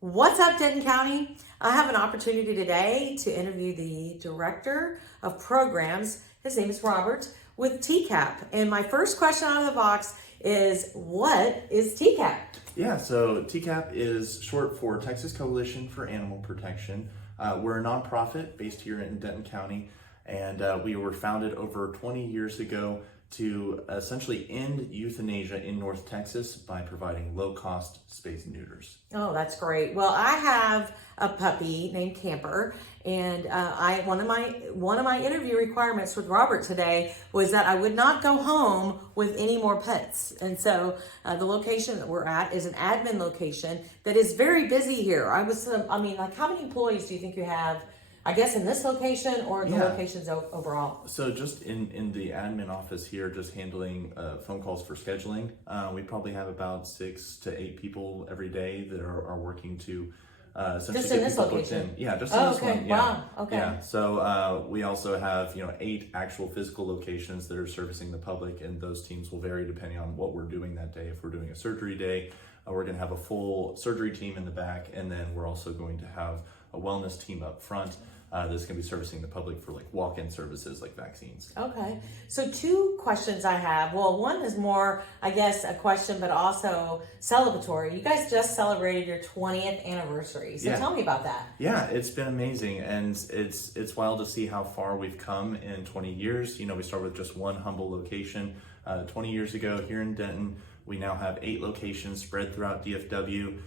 What's up, Denton County? I have an opportunity today to interview the Director of Programs. His name is Robert with TCAP. And my first question out of the box is, what is TCAP? Yeah, so TCAP is short for Texas Coalition for Animal Protection. We're a nonprofit based here in Denton County, and we were founded over 20 years ago to essentially end euthanasia in North Texas by providing low-cost spays and neuters. Oh, that's great. Well, I have a puppy named Camper, and one of my interview requirements with Robert today was that I would not go home with any more pets. And so the location that we're at is an admin location that is very busy here. How many employees do you think you have? I guess in this location or the locations overall? So just in the admin office here, just handling phone calls for scheduling, we probably have about 6 to 8 people every day that are working to essentially just in this location? Yeah, just in this one. Yeah. Wow. Okay. Yeah. So we also have 8 actual physical locations that are servicing the public, and those teams will vary depending on what we're doing that day. If we're doing a surgery day, we're going to have a full surgery team in the back, and then we're also going to have a wellness team up front that's going to be servicing the public for like walk-in services like vaccines. Okay. So 2 questions I have. Well, one is more, I guess, a question, but also celebratory. You guys just celebrated your 20th anniversary. So tell me about that. Yeah, it's been amazing, and it's wild to see how far we've come in 20 years. We started with just one humble location 20 years ago here in Denton. We now have 8 locations spread throughout DFW.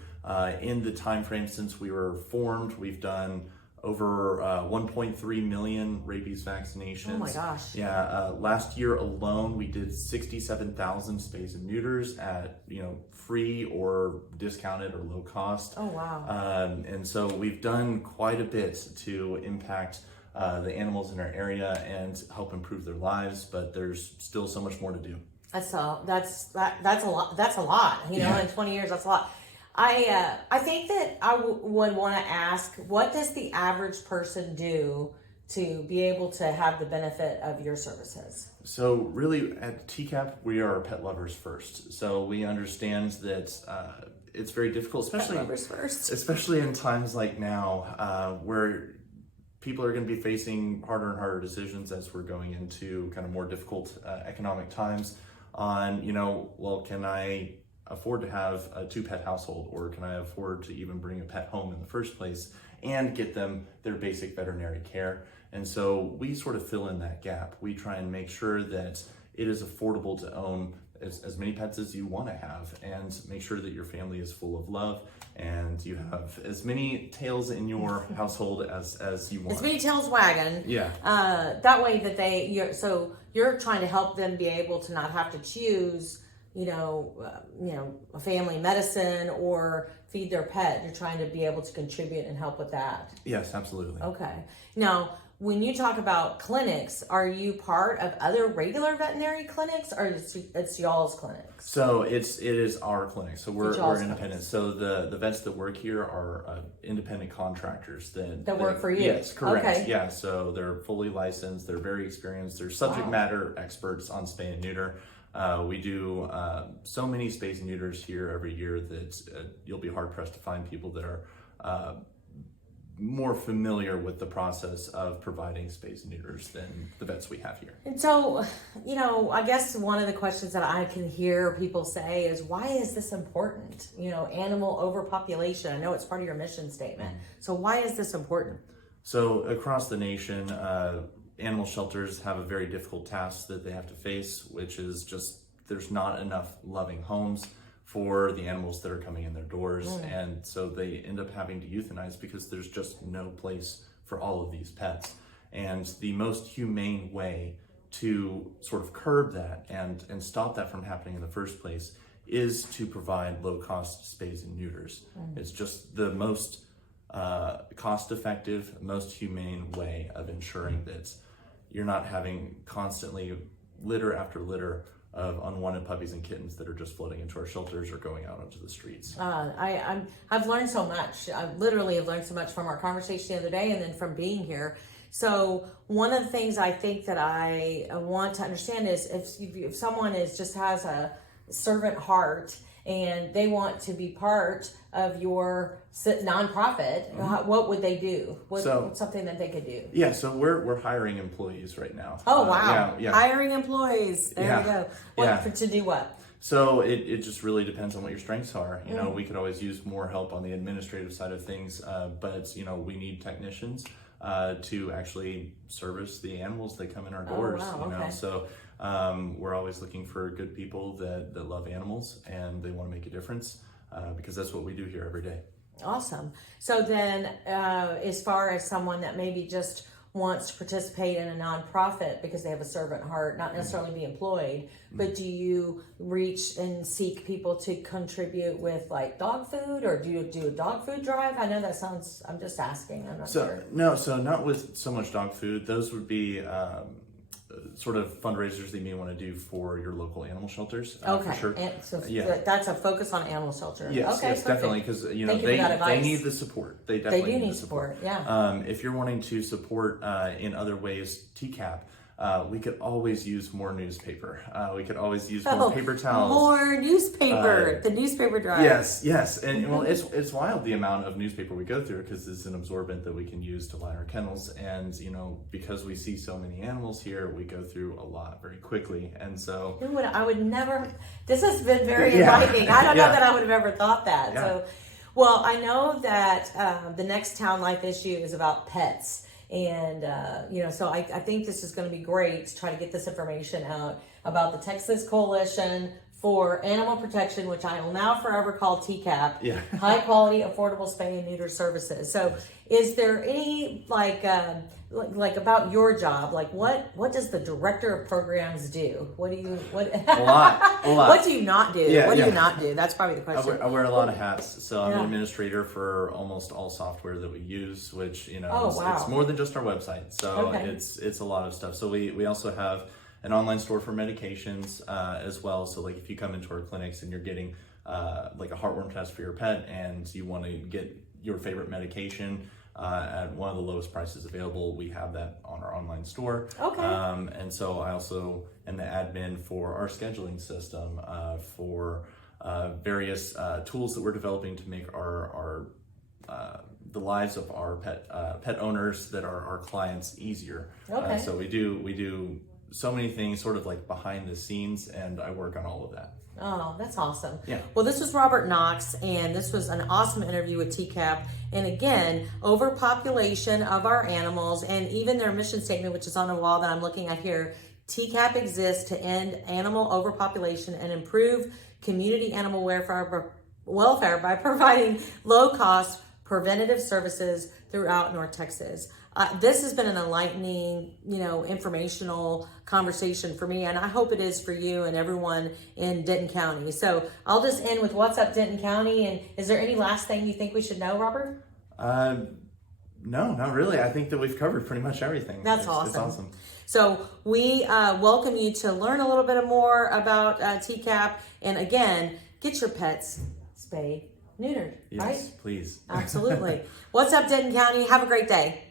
In the time frame since we were formed, we've done over 1.3 million rabies vaccinations. Oh my gosh. Yeah, last year alone, we did 67,000 spays and neuters at, free or discounted or low cost. Oh, wow. And so we've done quite a bit to impact the animals in our area and help improve their lives, but there's still so much more to do. That's a lot. That's a lot. In 20 years, that's a lot. I think that I would want to ask, what does the average person do to be able to have the benefit of your services? So really at TCAP, we are pet lovers first. So we understand that it's very difficult, especially in times like now, where people are going to be facing harder and harder decisions as we're going into kind of more difficult economic times on, can I afford to have a 2-pet household, or can I afford to even bring a pet home in the first place and get them their basic veterinary care? And so we sort of fill in that gap. We try and make sure that it is affordable to own as many pets as you want to have, and make sure that your family is full of love and you have as many tails in your household as you want. As many tails wagging. Yeah. That way that you're trying to help them be able to not have to choose a family medicine or feed their pet. You're trying to be able to contribute and help with that. Yes, absolutely. Okay. Now, when you talk about clinics, are you part of other regular veterinary clinics, or it's y'all's clinics? So it is our clinic. So we're independent. Clinics. So the vets that work here are independent contractors that work for you. Yes, correct. Okay. Yeah. So they're fully licensed. They're very experienced. They're subject matter experts on spay and neuter. We do so many spays and neuters here every year that you'll be hard pressed to find people that are more familiar with the process of providing spays and neuters than the vets we have here. And so, I guess one of the questions that I can hear people say is, why is this important? Animal overpopulation. I know it's part of your mission statement. So why is this important? So across the nation, animal shelters have a very difficult task that they have to face, which is just there's not enough loving homes for the animals that are coming in their doors. And so they end up having to euthanize because there's just no place for all of these pets. And the most humane way to sort of curb that and stop that from happening in the first place is to provide low-cost spays and neuters. It's just the most cost-effective, most humane way of ensuring that you're not having constantly litter after litter of unwanted puppies and kittens that are just floating into our shelters or going out onto the streets. I've learned so much. I literally have learned so much from our conversation the other day, and then from being here. So one of the things I think that I want to understand is if someone just has a servant heart and they want to be part of your nonprofit, what would they do? What's something that they could do? Yeah, so we're hiring employees right now. Oh, wow. Hiring employees. There we go. To do what? So it just really depends on what your strengths are. You know, we could always use more help on the administrative side of things, but, you know, we need technicians to actually service the animals that come in our doors. Oh, wow. You know, so we're always looking for good people that love animals and they want to make a difference because that's what we do here every day. Awesome. So then, as far as someone that maybe just wants to participate in a nonprofit because they have a servant heart, not necessarily be employed, but do you reach and seek people to contribute with like dog food, or do you do a dog food drive? I know that sounds, I'm just asking, I'm not sure. No, so not with so much dog food. Those would be sort of fundraisers that you may want to do for your local animal shelters. Okay, for sure. And so that's a focus on animal shelter. Yes, okay, yes, definitely, because you know they need the support. They definitely need the support. Yeah. If you're wanting to support in other ways, TCAP. We could always use more newspaper. We could always use more paper towels. More newspaper. The newspaper drive. Yes, and well, it's wild the amount of newspaper we go through because it's an absorbent that we can use to line our kennels. And you know, because we see so many animals here, we go through a lot very quickly. And so I would never. This has been very enlightening. I don't know that I would have ever thought that. Yeah. So, well, I know that the next Town Life issue is about pets. And, you know, so I think this is going to be great to try to get this information out about the Texas Coalition for Animal Protection, which I will now forever call TCAP, High Quality Affordable Spay and Neuter Services. So is there any, like about your job, like what does the Director of Programs do? A lot. What do you not do? What do you not do? That's probably the question. I wear a lot of hats. So I'm an administrator for almost all software that we use, which, you know, it's more than just our website. So it's a lot of stuff. So we also have an online store for medications as well. So like if you come into our clinics and you're getting like a heartworm test for your pet and you want to get your favorite medication at one of the lowest prices available, we have that on our online store. Okay. And so I also am the admin for our scheduling system for various tools that we're developing to make our the lives of our pet owners that are our clients easier. Okay. So we do so many things sort of like behind the scenes, and I work on all of that. Oh, that's awesome. Yeah. Well, this was Robert Knox, and this was an awesome interview with TCAP. And again, overpopulation of our animals, and even their mission statement, which is on a wall that I'm looking at here. TCAP exists to end animal overpopulation and improve community animal welfare by providing low-cost preventative services throughout North Texas. This has been an enlightening, informational conversation for me, and I hope it is for you and everyone in Denton County. So I'll just end with what's up Denton County, and is there any last thing you think we should know, Robert? No, not really. I think that we've covered pretty much everything. That's awesome. It's awesome. So we welcome you to learn a little bit more about TCAP, and again, get your pets spayed, neutered, right? Yes, please. Absolutely. What's up Denton County? Have a great day.